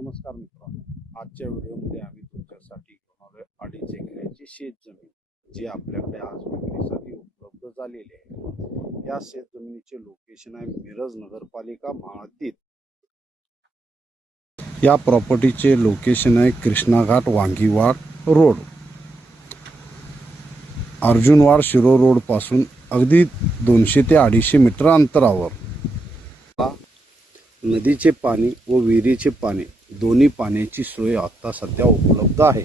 नमस्कार मित्रांनो, आजच्या व्हिडिओमध्ये आम्ही तुमच्यासाठी घेऊन आलोय 2.5 एकराची शेत जमीन जी आपल्याकडे आज विक्रीसाठी उपलब्ध झालेली आहे। या शेत जमिनीचे लोकेशन आहे मिरज नगरपालिका महाद्दीत। या प्रॉपर्टीचे लोकेशन आहे कृष्णा घाट वांगीवाड रोड, अर्जुनवाड शिरोळ रोड पासून अगदी 200 ते 250 मीटर अंतरावर। नदीचे पाणी व विहिरीचे पाणी दोन्ही पाण्याची सोय आता सध्या उपलब्ध आहे।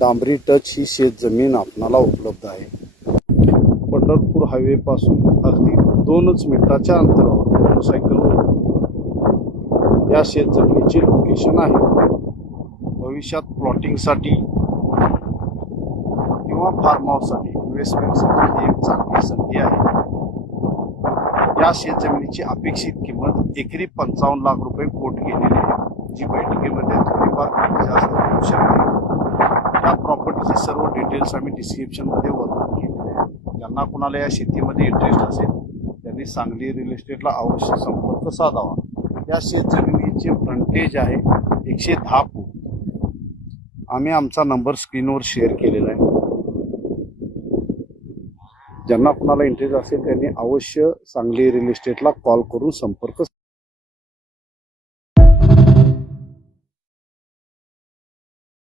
डांबरी टच ही शेत जमीन आपणाला उपलब्ध आहे। पंढरपूर हायवे पासून अगदी 2 मिनिटाच्या अंतरावर मोटरसायकलवर या शेत जमिनीचे लोकेशन आहे। भविष्यात प्लॉटिंगसाठी किंवा फार्म हाऊससाठी इन्व्हेस्टमेंटसाठी एक चांगली संधी आहे। या शेत जमिनीची अपेक्षित किंमत एकरी 55 लाख रुपये कोट केलेली आहे, जी बैठकीमध्ये थोडीफार जास्त होऊ शकते। या प्रॉपर्टीचे सर्व डिटेल्स आम्ही डिस्क्रिप्शनमध्ये वर्णन केलेले आहे। ज्यांना कोणाला या शेतीमध्ये इंटरेस्ट असेल त्यांनी सांगली रिअल इस्टेटला अवश्य संपर्क साधावा। या शेत जमिनीचे फ्रंटेज आहे 110 फूट। आम्ही आमचा नंबर स्क्रीनवर शेअर केलेला आहे। ज्यांना कोणाला इंटरेस्ट असेल त्यांनी अवश्य सांगली रिअल इस्टेटला कॉल करून संपर्क